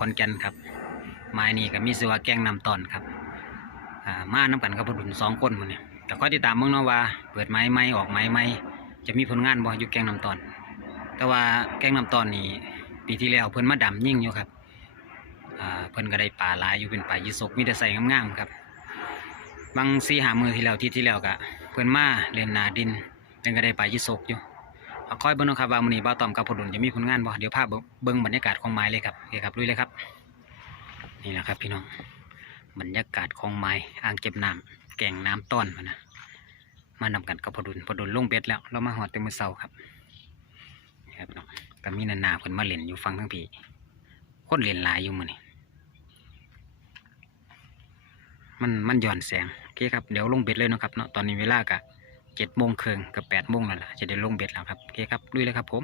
ขอนแก่นครับไม้นี่ก็มีชื่อว่าแกงน้ำตอนครับอ่ามาน้ำกันกับพอดุลสองคนมันเนี่ยแต่คอยติดตามเมืองนาะว่า เปิดไม้ไม้ออกไม้ไม้จะมีผลงานบ่อยู่แกงน้ำตอน แต่ว่าแกงน้ำตอนนี่ปีที่แล้วเพิ่นมาดำยิ่งอยู่ครับเพิ่นก็ได้ปลาหลายอยู่เป็นปลายีสกมีแต่ใส่งามๆครับ บางสีหามือที่แล้วที่ที่แล้วก็เพิ่นมาเล่นนาดินเพิ่นก็ได้ปลายีสกอยู่ เอาคอยเบิ่งนะครับว่ามื้อนี้บ่าตอมกับพดุลจะมีผลงานบ่เดี๋ยวพาเบิ่งเบิ่งบรรยากาศของไม้เลยครับโอเคครับลุยเลยครับ นี่นะครับพี่น้องบรรยากาศของไม้อ่างเก็บน้ำแก่งน้ำต้อนมานะมานำกันกับพดุลพดุลลงเบ็ดแล้วเรามาหอดเต็มมือเสาครับนี่ครับพี่น้องก็มีนานาเพิ่นมาเล่นอยู่ฟังทั้งพี่คนเล่นหลายอยู่มื้อนี้มันมันหย่อนแสงโอเคครับเดี๋ยวลงเบ็ดเลยนะครับเนาะตอนนี้เวลากะ จ็ดโมงครึ่งกับแปดโมงแล้วล่ะจะได้ลงเบ็ดแล้วครับโอเคครับลุยเลยครับผม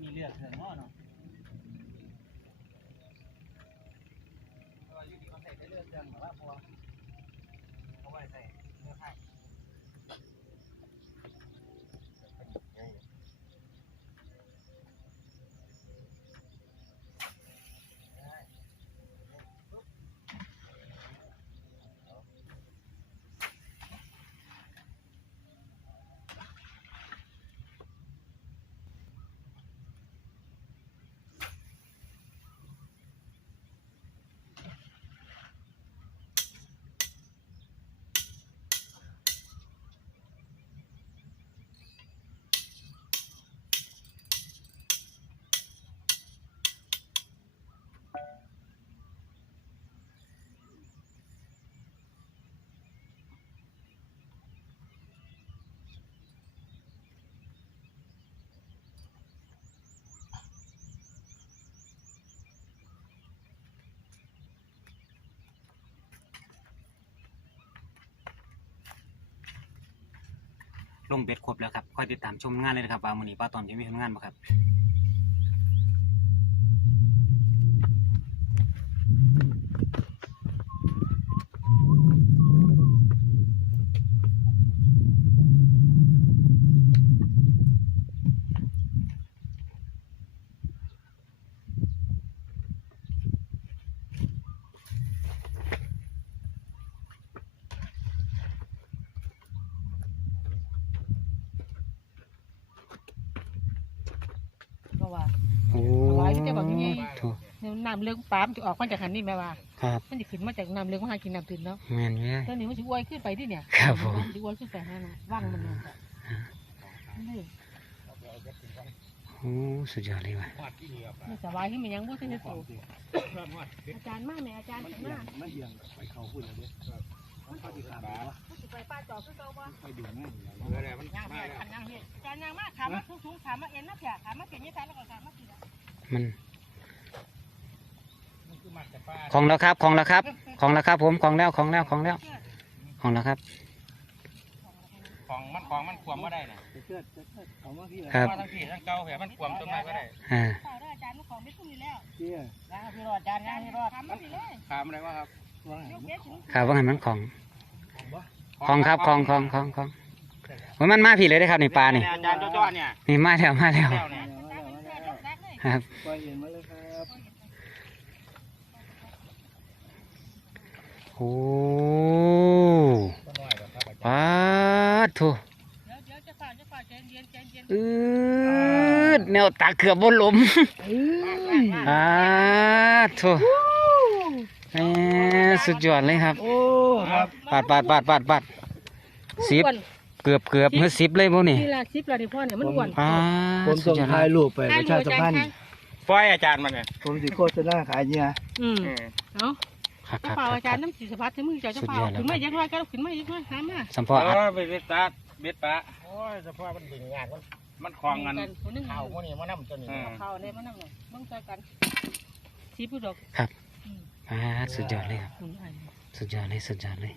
มีเลือดเถื่อนหม้อเนาะอยู่ดีเขาใส่ไปเลือดเถื่อนแบบว่าพอเขาไว้ใส่ ลงเบ็ดครบแล้วครับคอยติดตามชมงานเลยนะครับว่ามื้อนี้ป้าตอมจะมีผลงานบ่ครับ ก็ ว่าโอ้หลายอยู่แต่บอกยังไง โถน้ำเลืองปั๊มจะออกมาจากหันนี่แม่ว่า ครับมันจะขึ้นมาจากน้ำเลืองมาหากินน้ำตื่นเนาะแม่นอยู่เลยแล้วนี่มันจะอวยขึ้นไปที่เนี่ยครับผม นจะอวยขึ้นไปนั่นน่ะว่างมันนั่นน่ะนี่โอ้สุดยอดเลยว่ะมันสบายขึ้นมายังบ่ทันจะโตอาจารย์มาแม่อาจารย์มามันเอียง ไปเขาพูดเลยเนี่ยมันเขาติดตามแล้วมันสิไปป้าจอคือเก่าบ่ไปดูง่ายเมื่อไรมันย่างมาขันย่างเฮ็ดอาจารย์ย่างมาถามมาสูงๆถามมาเอ็นนะเพียถามมาเสียยี่สานแล้วก็ถามมาสิมันมันคือมันแต่ป้าของแล้วครับของแล้วครับ ของแล้วครับผมของแล้วของแล้วของแล้วของแล้วครับของมันของมันควมไม่ได้นะจะเชื่อจะเชื่อเอามาพี่ครับว่าทั้งที่ทั้งเก่าแผลมันควมต้นไม้ก็ได้อ่าต่อเด้ออาจารย์มันของไม่ตุ้มนี่แล้วเชี่ยย่างพี่รอดอาจารย์ย่างพี่รอดถามมาสิเลยขามอะไรวะครับ ว่าไงยกเบ็ดถึงครับว่าไงมันของ ของครับของของของของโอ้ยมันมาผิดเลยได้อครับนี่ปลานี่อาจารย์จ้อๆเนี่ยนี่มาแล้วมาแล้วแล้วเนี่ยครับปล่อยเห็นมาเลยครับโอ้ปาดโถเดี๋ยวเดี๋ยวจะฝ่าจะฝ่าใจเย็นใจเย็นอืดแนวตาเกือบบนหลุมปาดโถ แหมสุดยอดเลยครับ โอ้ครับปาดปาดปาดปาดปาดสิบเกือบเกือบเมื่อสิบเลยพวกนี้นี่ละสิบละนี่พ่อเนี่ยมันอ้วนปาผมดสุส่ดงยอดเลถ่ายยรูปไปประชาสัมพันธ์ปล่อยอาจารย์มันเนี่ยผมสิโฆษณาขายเนี่ยอืมเออเอาครับคเจ้ารับเป่าครับอาจารย์น้ำสีสะพัดที่มือเจ้าเจ้าเป่าขึ้นมายักษ์น้อยก็ขึ้นมายักษ์น้อยหามาสัมพออัดเออไปเบ็ดปลาเบ็ดปลาโอ้ยเฉพาะมันดึงงานมันมันคลองกัน คนนึงข้าวพวกนี้มันน้ำตัวนี้เขาเลยมานั่งเลยต้องใจกันสีผู้ดอก ปาดสุดยอดเลยครับคุณอันสุดยอดเลยสุดยอดเลย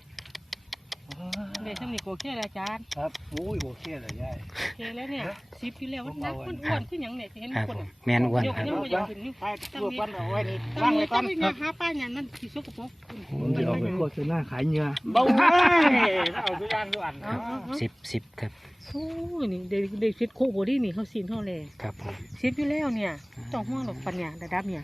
เด็กทำนี่โกเคเลยอาจารย์ครับอุ้ยโอเคเลยยายโอเคแล้วเนี่ยซิปอยู่แล้วมันนักมันอ้วนขึ้นอย่างเนี่ยเห็นครับคนผมอะแม่นอ้วนยกครับยังไม่อยากขึ้นนี่ไปตัวกันเอาไว้นี่ตั้ว่างงมืไว้อก่อตั้นงมือหาป้าอย่างนั้นที่สกปรกผมจะเอาไปโฆษณาขายเนื้อเบาเว้ยเอาตัวอย่างตัวอันเอาเอาเอาสิบสิบครับโอ้ยนี่เด็กเด็กซิปโคบอดี้นี่เขาซีนเท่าเลยครับผมซิปอยู่แล้วเนี่ยต้องห่วงหรอกปัญญาระดับเนี่ย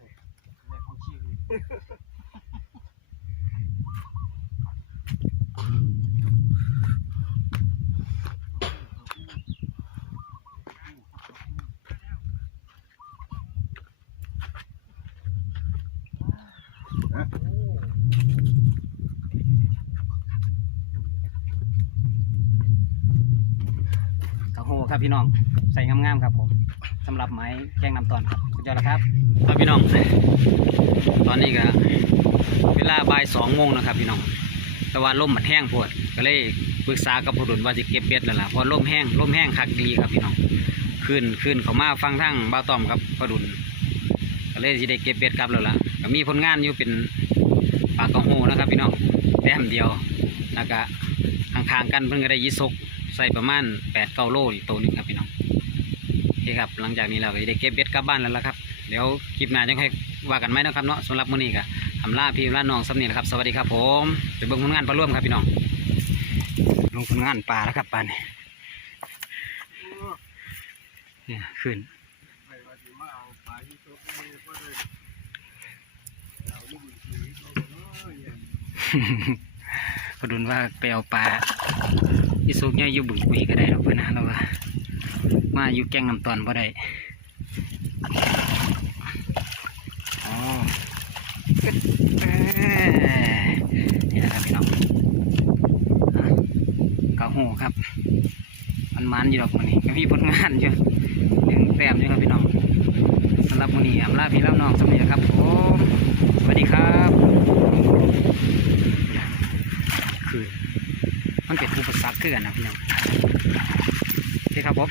ของกี่ได้เนี่ยของขี้กระโหครับพี่น้อง ใส่งามๆครับผมสำหรับไม้แกงน้ำตอนครับ ยอดแล้วครับครับพี่น้อง ตอนนี้ก็เวลาบ่ายสองโมงนะครับพี่น้อง แต่ว่าลมมันแห้งโพดก็เลยปรึกษากับผู้ดุลว่าจะเก็บเบ็ดแล้วล่ะเพราะลมแห้งลมแห้งคักดีครับพี่น้องขึ้นขึ้นเขามาฟังทั้งบ้าวตอมกับผู้ดุลก็เลยสิได้เก็บเบ็ดกลับแล้วล่ะก็มีผลงานอยู่เป็นปากกระโหนะครับพี่น้องแต้มเดียวแล้วก็ข้างๆกันเพิ่งก็ได้ยิสกใส่ประมาณแปดเก้าโลอีกตัวนึงครับ เคครับหลังจากนี้เราก็จะได้เก็บเบ็ดกลับบ้านแล้วล่ะครับเดี๋ยวคลิปหน้าจะค่อยว่ากันไหมนะครับเนาะสำหรับมื้อนี้ก็ทำล่าพี่ล่าน้องสำเนียงครับสวัสดีครับผมไปเบิ่งผลงานปลาร่วมครับพี่น้องลงผลงานปลาแล้วครับปลาเนี่ยเนี่ยขึ้นพอดุนว่าไปเอาปลาอีสุกเนี่ยอยู่บึงกุยก็ได้หรอกเพื่อนนะเราว่า มาอยู่แกงน้ำตอนบ่ได้อ๋อเอ้ยนี่นะครับพี่น้องอะกระหูครับ มันมันอยู่ดอกมันนี่มีผลงานอยู่หนึ่งแต้มอยู่ครับพี่น้องสำหรับมันนี้อำลาพี่ลาน้องสวัสดีครับผมสวัสดีครับคือมันเป็นอุปสรรคคือกันนะพี่น้องโอเคครับผม